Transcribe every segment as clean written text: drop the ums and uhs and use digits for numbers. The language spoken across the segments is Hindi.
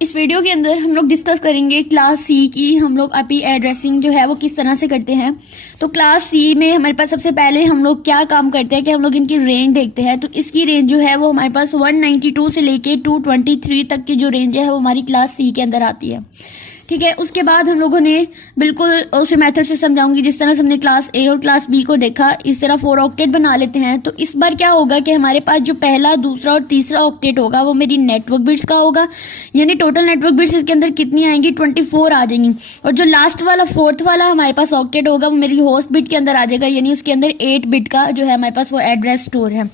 इस वीडियो के अंदर हम लोग डिस्कस करेंगे क्लास सी की हम लोग आईपी एड्रेसिंग जो है वो किस तरह से करते हैं। तो क्लास सी में हमारे पास सबसे पहले हम लोग क्या काम करते हैं कि हम लोग इनकी रेंज देखते हैं। तो इसकी रेंज जो है वो हमारे पास 192 से लेके 223 तक की जो रेंज है वो हमारी क्लास सी के अंदर आती है। ठीक है, उसके बाद हम लोगों ने बिल्कुल उस मेथड से समझाऊंगी जिस तरह से हमने क्लास ए और क्लास बी को देखा, इस तरह 4 ऑक्टेट बना लेते हैं। तो इस बार क्या होगा कि हमारे पास जो पहला, दूसरा और तीसरा ऑक्टेट होगा वो मेरी नेटवर्क बिट्स का होगा, यानी टोटल नेटवर्क बिट्स इसके अंदर कितनी आएंगी, 24 आ जाएंगी। और जो लास्ट वाला, फोर्थ वाला हमारे पास ऑक्टेट होगा वो मेरी होस्ट बिट के अंदर आ जाएगा, यानी उसके अंदर 8 बिट का जो है हमारे पास वो एड्रेस स्टोर है।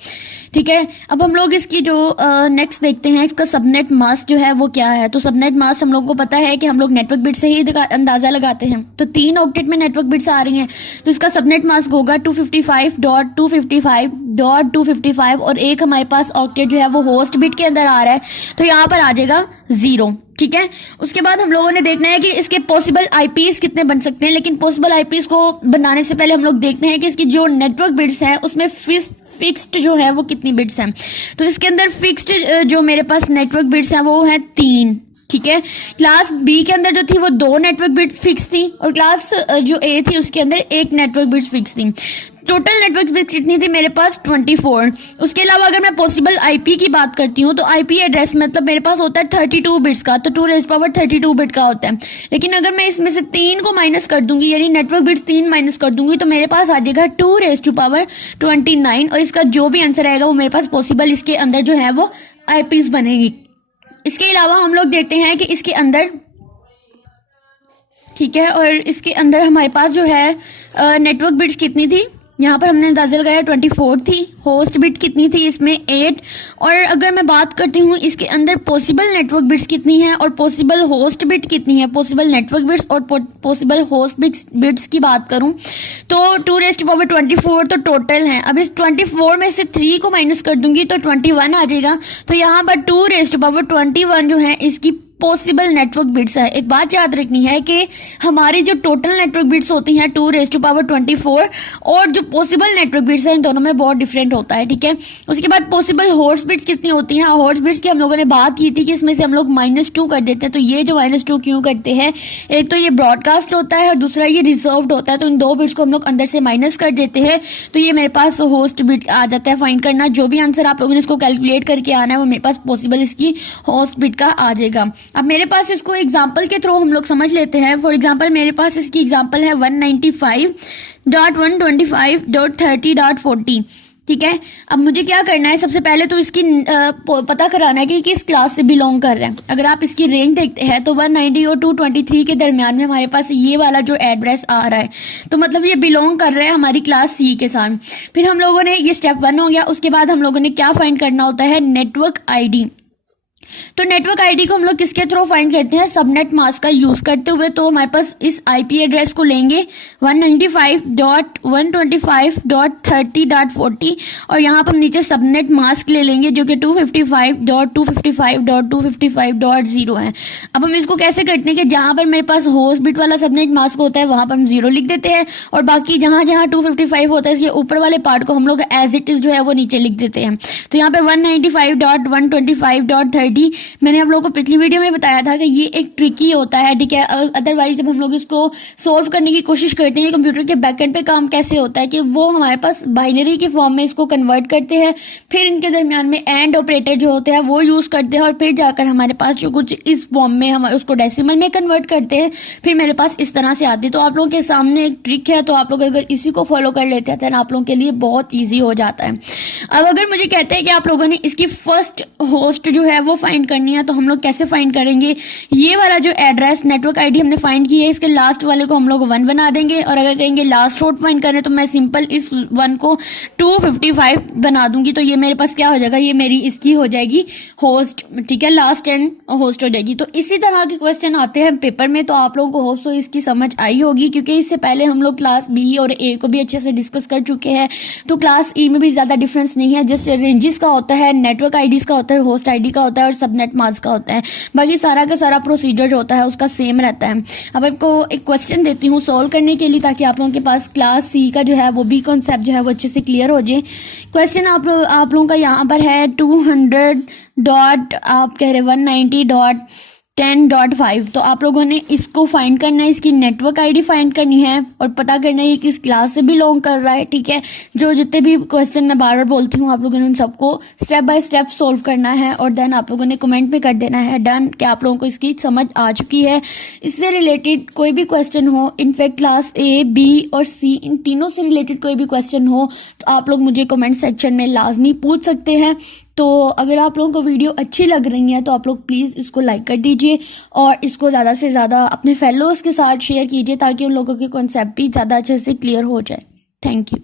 ठीक है, अब हम लोग इसकी जो नेक्स्ट देखते हैं, इसका सबनेट मास्क जो है वो क्या है। तो सबनेट मास्क हम लोगों को पता है कि हम लोग नेटवर्क बिट से ही अंदाजा लगाते हैं। तो 3 ऑक्टेट में नेटवर्क बिट्स आ रही हैं, तो इसका सबनेट मास्क होगा 255.255.255 और एक हमारे पास ऑक्टेट जो है वो होस्ट बिट के अंदर आ रहा है, तो यहाँ पर आ जाएगा 0। ठीक है, उसके बाद हम लोगों ने देखना है कि इसके पॉसिबल आईपीज कितने बन सकते हैं। लेकिन पॉसिबल आईपीज को बनाने से पहले हम लोग देखते हैं कि इसकी जो नेटवर्क बिट्स हैं उसमें फिक्स्ड जो है वो कितनी बिट्स हैं। तो इसके अंदर फिक्स्ड जो मेरे पास नेटवर्क बिट्स हैं वो है 3। ठीक है, क्लास बी के अंदर जो थी वो 2 नेटवर्क बिट्स फिक्स थी और क्लास जो ए थी उसके अंदर 1 नेटवर्क बिट्स फिक्स थी। टोटल नेटवर्क बिट्स कितनी थी मेरे पास, 24। उसके अलावा अगर मैं पॉसिबल आईपी की बात करती हूँ तो आईपी एड्रेस मतलब मेरे पास होता है 32 बिट्स का, तो 2⁻32 बिट का होता है। लेकिन अगर मैं इसमें से 3 को माइनस कर दूंगी, यानी नेटवर्क बिट्स 3 माइनस कर दूंगी, तो मेरे पास आ जाएगा 2⁻29 और इसका जो भी आंसर आएगा वो मेरे पास पॉसिबल इसके अंदर जो है वो आईपीज बनेगी। इसके अलावा हम लोग देखते हैं कि इसके अंदर, ठीक है, और इसके अंदर हमारे पास जो है नेटवर्क बिट्स कितनी थी, यहाँ पर हमने अंदाजा लगाया 24 थी। होस्ट बिट कितनी थी इसमें, 8। और अगर मैं बात करती हूँ इसके अंदर पॉसिबल नेटवर्क बिट्स कितनी है और पॉसिबल होस्ट बिट कितनी है, पॉसिबल नेटवर्क बिट्स और पॉसिबल होस्ट बिट्स की बात करूँ तो 2⁻24 तो टोटल है। अब इस 24 में से 3 को माइनस कर दूंगी तो 21 आ जाएगा। तो यहाँ पर 2⁻21 जो है इसकी पॉसिबल नेटवर्क बिट्स है। एक बात याद रखनी है कि हमारी जो टोटल नेटवर्क बिट्स होती हैं 2⁻24 और जो पॉसिबल नेटवर्क बिट्स हैं इन दोनों में बहुत डिफरेंट होता है। ठीक है, उसके बाद पॉसिबल होस्ट बिट्स कितनी होती हैं। होस्ट बिट्स की हम लोगों ने बात की थी कि इसमें से हम लोग -2 कर देते हैं। तो ये जो -2 क्यों करते हैं, एक तो ये ब्रॉडकास्ट होता है और दूसरा ये रिजर्व्ड होता है, तो इन 2 बिट्स को हम लोग अंदर से माइनस कर देते हैं। तो ये मेरे पास होस्ट बिट आ जाता है। फाइंड करना, जो भी आंसर आप लोगों ने इसको कैलकुलेट करके आना है वो मेरे पास पॉसिबल इसकी होस्ट बिट का आ जाएगा। अब मेरे पास इसको एग्जांपल के थ्रू हम लोग समझ लेते हैं। फॉर एग्जांपल मेरे पास इसकी एग्जांपल है 195.125.30.40। ठीक है, अब मुझे क्या करना है, सबसे पहले तो इसकी पता कराना है कि किस क्लास से बिलोंग कर रहा है। अगर आप इसकी रेंज देखते हैं तो 190 और 223 के दरमियान में हमारे पास ये वाला जो एड्रेस आ रहा है, तो मतलब ये बिलोंग कर रहा है हमारी क्लास सी के साथ। फिर हम लोगों ने, ये स्टेप 1 हो गया। उसके बाद हम लोगों ने क्या फाइंड करना होता है, नेटवर्क आईडी। तो नेटवर्क आईडी को हम लोग किसके थ्रू फाइंड करते हैं, सबनेट मास्क का यूज करते हुए। तो हमारे पास इस आईपी एड्रेस को लेंगे 195.125.30.40 और यहाँ पर हम नीचे सबनेट मास्क ले लेंगे जो कि 255.255.255.0 है। अब हम इसको कैसे करते हैं कि जहां पर मेरे पास होस्ट बिट वाला सबनेट मास्क होता है वहां पर हम 0 लिख देते हैं और बाकी जहां जहां 255 होता है इसके ऊपर वाले पार्ट को हम लोग एज इट इज जो है वो नीचे लिख देते हैं। तो यहाँ पे 195.125.30 मैंने आप लोगों को पिछली वीडियो में बताया था कि ये एक ट्रिकी होता है। ठीक है, अदरवाइज जब हम लोग इसको सोल्व करने की कोशिश करते हैं, कंप्यूटर के बैकएंड पे काम कैसे होता है कि वो हमारे पास बाइनरी के फॉर्म में इसको कन्वर्ट करते हैं, फिर इनके दरमियान में एंड ऑपरेटर जो होते हैं वो यूज करते हैं और फिर जाकर हमारे पास जो कुछ इस फॉर्म में हम उसको डेसिमल में कन्वर्ट करते हैं, फिर मेरे पास इस तरह से आती है। तो आप लोगों के सामने एक ट्रिक है, तो आप लोग अगर इसी को फॉलो कर लेते हैं तो आप लोगों के लिए बहुत ईजी हो जाता है। अब अगर मुझे कहते हैं कि आप लोगों ने इसकी फर्स्ट होस्ट जो है वो फाइंड करनी है, तो हम लोग कैसे फाइंड करेंगे, ये वाला जो एड्रेस नेटवर्क आईडी हमने फाइंड की है इसके लास्ट वाले को हम लोग 1 बना देंगे और अगर कहेंगे लास्ट होस्ट फाइंड करें तो मैं सिंपल इस 1 को 255 बना दूंगी। तो ये मेरे पास क्या हो जाएगा, ये मेरी इसकी हो जाएगी होस्ट। ठीक है, लास्ट एंड होस्ट हो जाएगी। तो इसी तरह के क्वेश्चन आते हैं पेपर में, तो आप लोगों को होप सो इसकी समझ आई होगी क्योंकि इससे पहले हम लोग क्लास बी और ए को भी अच्छे से डिस्कस कर चुके हैं। तो क्लास ई में भी ज्यादा डिफरेंस नहीं है, जस्ट रेंजेस का होता है, नेटवर्क आईडीज का होता है, होस्ट आईडी का होता है और सबनेट मास्क का होता है। बाकी सारा का सारा प्रोसीजर जो होता है उसका सेम रहता है। अब आपको एक क्वेश्चन देती हूँ सॉल्व करने के लिए ताकि आप लोगों के पास क्लास सी का जो है वो भी कॉन्सेप्ट जो है वो अच्छे से क्लियर हो जाए। क्वेश्चन आप लोगों का यहाँ पर है 200 डॉट आप कह रहे 190 10.5। तो आप लोगों ने इसको फाइंड करना है, इसकी नेटवर्क आईडी फाइंड करनी है और पता करना है ये किस क्लास से बिलोंग कर रहा है। ठीक है, जो जितने भी क्वेश्चन मैं बार बार बोलती हूँ आप लोगों ने उन सबको स्टेप बाय स्टेप सोल्व करना है और देन आप लोगों ने कमेंट में कर देना है डन, कि आप लोगों को इसकी समझ आ चुकी है। इससे रिलेटेड कोई भी क्वेश्चन हो, इनफैक्ट क्लास ए, बी और सी इन तीनों से रिलेटेड कोई भी क्वेश्चन हो तो आप लोग मुझे कमेंट सेक्शन में लाजमी पूछ सकते हैं। तो अगर आप लोगों को वीडियो अच्छी लग रही है तो आप लोग प्लीज़ इसको लाइक कर दीजिए और इसको ज़्यादा से ज़्यादा अपने फेलोज़ के साथ शेयर कीजिए ताकि उन लोगों के कॉन्सेप्ट भी ज़्यादा अच्छे से क्लियर हो जाए। Thank you.